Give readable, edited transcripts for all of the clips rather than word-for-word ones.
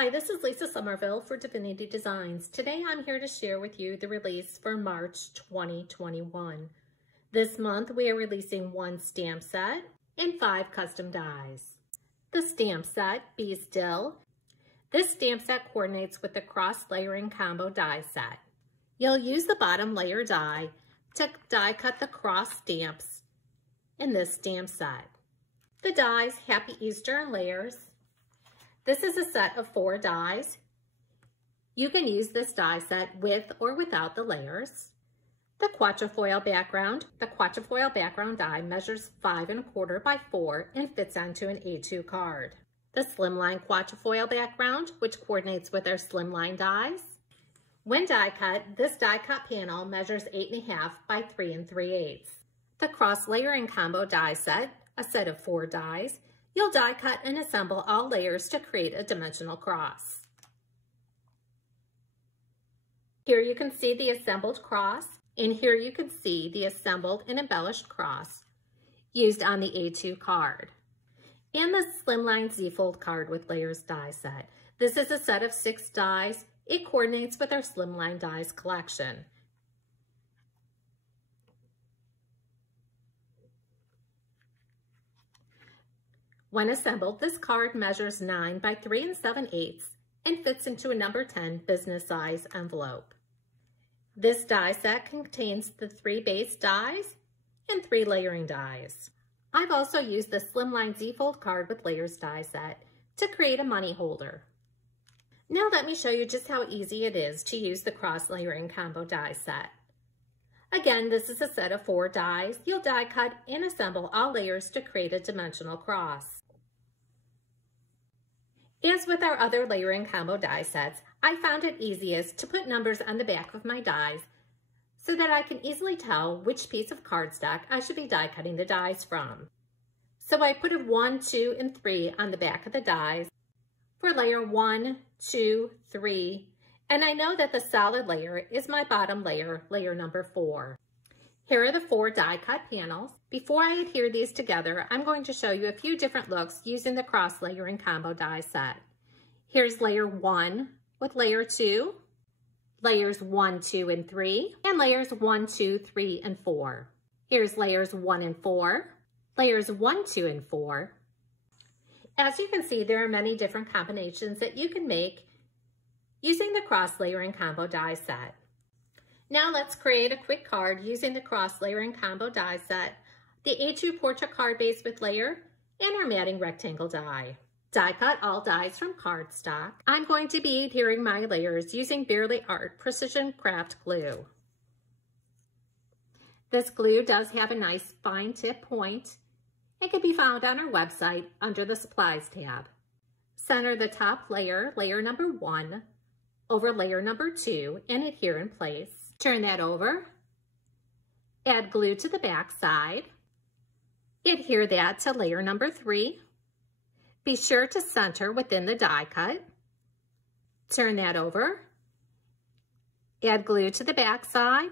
Hi, this is Lisa Somerville for Divinity Designs. Today I'm here to share with you the release for March 2021. This month we are releasing 1 stamp set and 5 custom dies. The stamp set, Be Still. This stamp set coordinates with the cross layering combo die set. You'll use the bottom layer die to die cut the cross stamps in this stamp set. The dies, Happy Easter and layers. This is a set of 4 dies. You can use this die set with or without the layers. The quatrefoil background. The quatrefoil background die measures 5 1/4 by 4 and fits onto an A2 card. The slimline quatrefoil background, which coordinates with our slimline dies. When die cut, this die cut panel measures 8 1/2 by 3 3/8. The cross layering combo die set, a set of 4 dies. You'll die cut and assemble all layers to create a dimensional cross. Here you can see the assembled cross, and here you can see the assembled and embellished cross used on the A2 card. And the Slimline Z-Fold card with layers die set. This is a set of 6 dies. It coordinates with our Slimline dies collection. When assembled, this card measures 9 by 3 7/8 and fits into a number 10 business size envelope. This die set contains the 3 base dies and 3 layering dies. I've also used the Slimline Z-Fold card with layers die set to create a money holder. Now let me show you just how easy it is to use the cross layering combo die set. Again, this is a set of 4 dies. You'll die cut and assemble all layers to create a dimensional cross. As with our other layering combo die sets, I found it easiest to put numbers on the back of my dies so that I can easily tell which piece of cardstock I should be die cutting the dies from. So I put a 1, 2, and 3 on the back of the dies for layer 1, 2, 3, and I know that the solid layer is my bottom layer, layer number 4. Here are the 4 die cut panels. Before I adhere these together, I'm going to show you a few different looks using the cross layering combo die set. Here's layer 1 with layer 2, layers 1, 2, and 3, and layers 1, 2, 3, and 4. Here's layers 1 and 4, layers 1, 2, and 4. As you can see, there are many different combinations that you can make using the cross layering combo die set. Now let's create a quick card using the cross layering combo die set, the A2 portrait card base with layer, and our matting rectangle die. Die cut all dies from cardstock. I'm going to be adhering my layers using Barely Art Precision Craft Glue. This glue does have a nice fine tip point. It can be found on our website under the Supplies tab. Center the top layer, layer number 1, over layer number 2 and adhere in place. Turn that over, add glue to the back side, adhere that to layer number 3. Be sure to center within the die cut. Turn that over, add glue to the back side,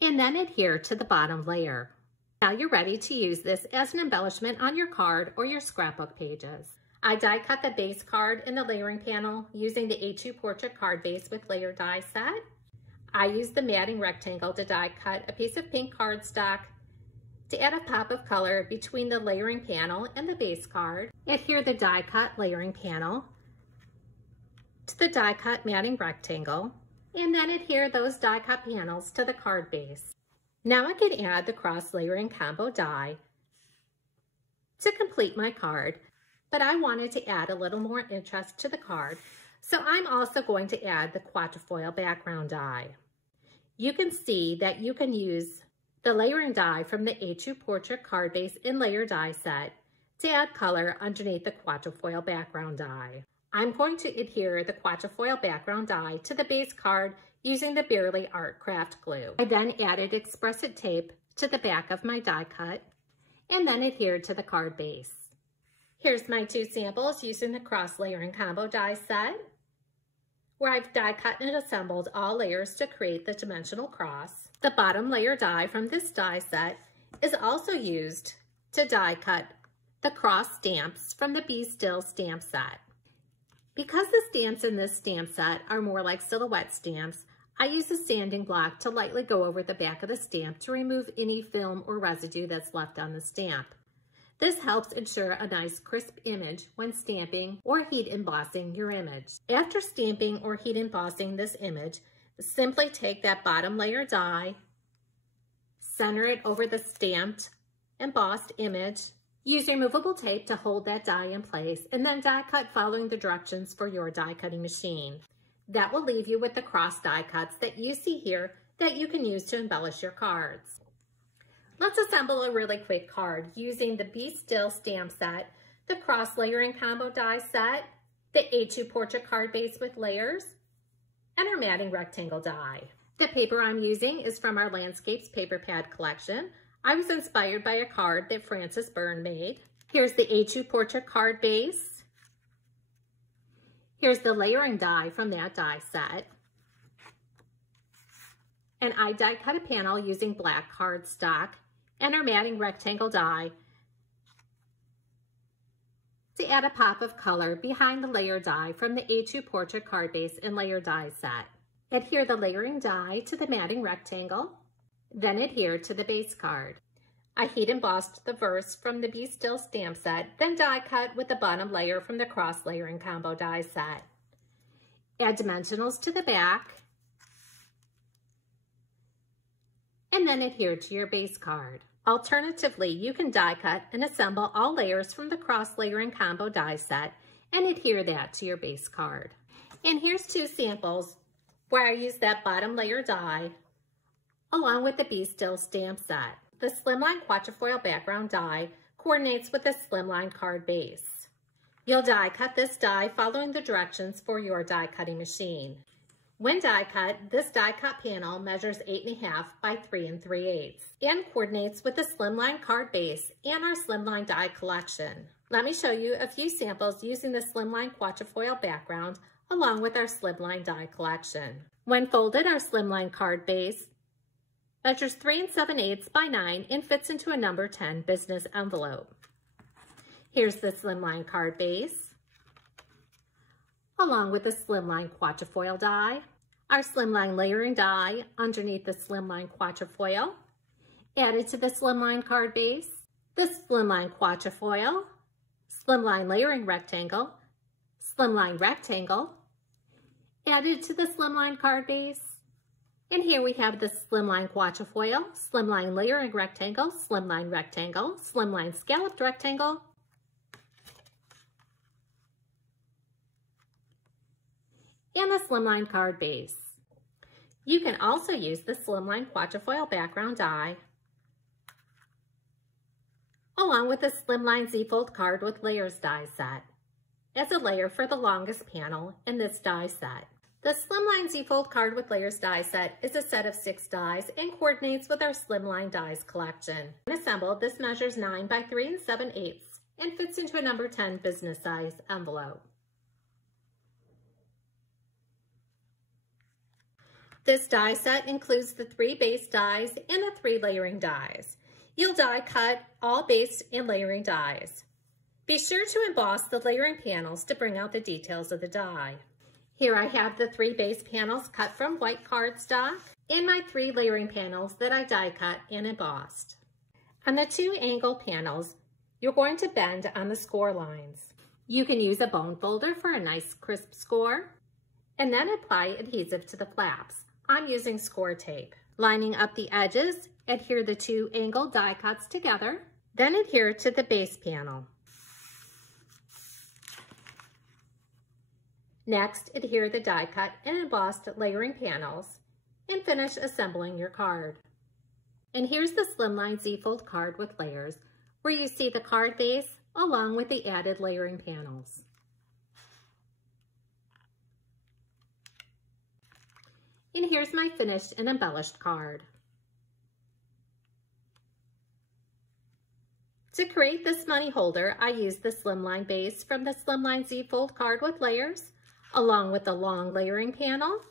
and then adhere to the bottom layer. Now you're ready to use this as an embellishment on your card or your scrapbook pages. I die cut the base card in the layering panel using the A2 portrait card base with layer die set. I used the matting rectangle to die cut a piece of pink cardstock to add a pop of color between the layering panel and the base card. Adhere the die cut layering panel to the die cut matting rectangle, and then adhere those die cut panels to the card base. Now I can add the cross layering combo die to complete my card, but I wanted to add a little more interest to the card, so I'm also going to add the quatrefoil background die. You can see that you can use the layering die from the A2 portrait card base in layer die set to add color underneath the quatrefoil background die. I'm going to adhere the quatrefoil background die to the base card using the Barely Art Craft Glue. I then added Express-It tape to the back of my die cut and then adhered to the card base. Here's my 2 samples using the cross layering combo die set, where I've die cut and assembled all layers to create the dimensional cross. The bottom layer die from this die set is also used to die cut the cross stamps from the Be Still stamp set. Because the stamps in this stamp set are more like silhouette stamps, I use a sanding block to lightly go over the back of the stamp to remove any film or residue that's left on the stamp. This helps ensure a nice crisp image when stamping or heat embossing your image. After stamping or heat embossing this image, simply take that bottom layer die, center it over the stamped embossed image, use removable tape to hold that die in place, and then die cut following the directions for your die cutting machine. That will leave you with the cross die cuts that you see here that you can use to embellish your cards. Let's assemble a really quick card using the Be Still stamp set, the cross layering combo die set, the A2 portrait card base with layers, and our matting rectangle die. The paper I'm using is from our Landscapes paper pad collection. I was inspired by a card that Frances Byrne made. Here's the A2 portrait card base. Here's the layering die from that die set. And I die cut a panel using black cardstock and our matting rectangle die to add a pop of color behind the layer die from the A2 portrait card base and layer die set. Adhere the layering die to the matting rectangle, then adhere to the base card. I heat embossed the verse from the Be Still stamp set, then die cut with the bottom layer from the cross layering combo die set. Add dimensionals to the back, and then adhere to your base card. Alternatively, you can die cut and assemble all layers from the cross layering combo die set and adhere that to your base card. And here's two samples where I use that bottom layer die along with the Be Still stamp set. The slimline quatrefoil background die coordinates with the slimline card base. You'll die cut this die following the directions for your die cutting machine. When die cut, this die cut panel measures 8.5 by 3 3/8 and coordinates with the slimline card base and our slimline die collection. Let me show you a few samples using the slimline quatrefoil background along with our slimline die collection. When folded, our slimline card base measures 3 7/8 by 9 and fits into a number 10 business envelope. Here's the slimline card base, along with the slimline quatrefoil die, our slimline layering die underneath the slimline quatrefoil, added to the slimline card base, the slimline quatrefoil, slimline layering rectangle, slimline rectangle, added to the slimline card base, and here we have the slimline quatrefoil, slimline layering rectangle, slimline scalloped rectangle, and the slimline card base. You can also use the slimline quatrefoil background die along with the slimline Z-fold card with layers die set as a layer for the longest panel in this die set. The slimline Z-fold card with layers die set is a set of 6 dies and coordinates with our slimline dies collection. When assembled, this measures 9 by 3 7/8 and fits into a number 10 business size envelope. This die set includes the 3 base dies and the 3 layering dies. You'll die cut all base and layering dies. Be sure to emboss the layering panels to bring out the details of the die. Here I have the 3 base panels cut from white cardstock and my 3 layering panels that I die cut and embossed. On the 2 angle panels, you're going to bend on the score lines. You can use a bone folder for a nice crisp score and then apply adhesive to the flaps. I'm using score tape. Lining up the edges, adhere the 2 angle die cuts together, then adhere to the base panel. Next, adhere the die cut and embossed layering panels and finish assembling your card. And here's the slimline Z-fold card with layers where you see the card base along with the added layering panels. And here's my finished and embellished card. To create this money holder, I used the slimline base from the slimline Z-fold card with layers, along with the long layering panel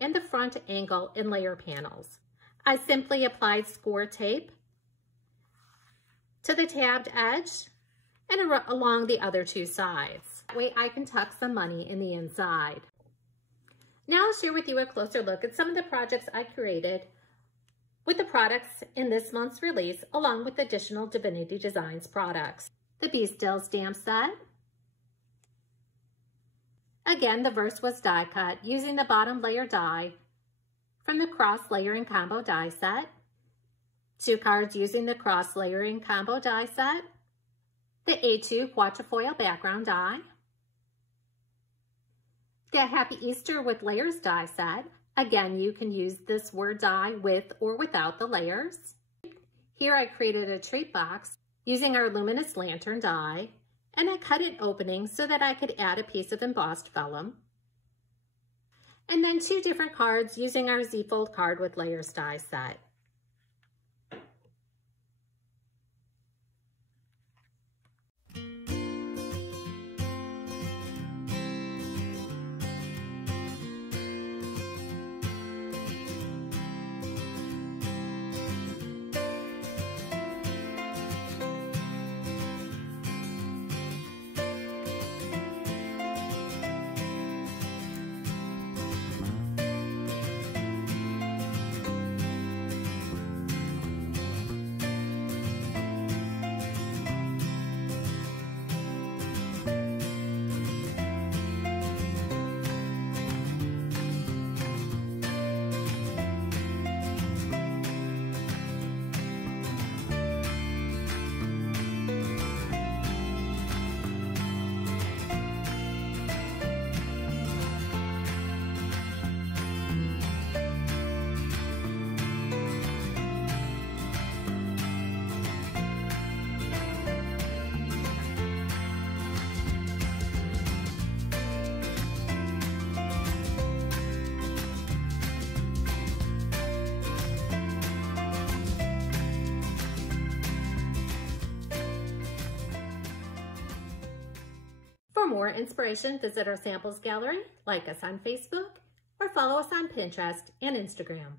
and the front angle and layer panels. I simply applied score tape to the tabbed edge and along the other 2 sides. That way I can tuck some money in the inside. Now I'll share with you a closer look at some of the projects I created with the products in this month's release, along with additional Divinity Designs products. The Be Still stamp set. Again, the verse was die cut using the bottom layer die from the cross layering combo die set. 2 cards using the cross layering combo die set. The A2 quatrefoil background die. The Happy Easter with Layers die set. Again, you can use this word die with or without the layers. Here I created a treat box using our luminous lantern die, and I cut an opening so that I could add a piece of embossed vellum. And then 2 different cards using our Z-fold card with layers die set. For more inspiration, visit our samples gallery, like us on Facebook, or follow us on Pinterest and Instagram.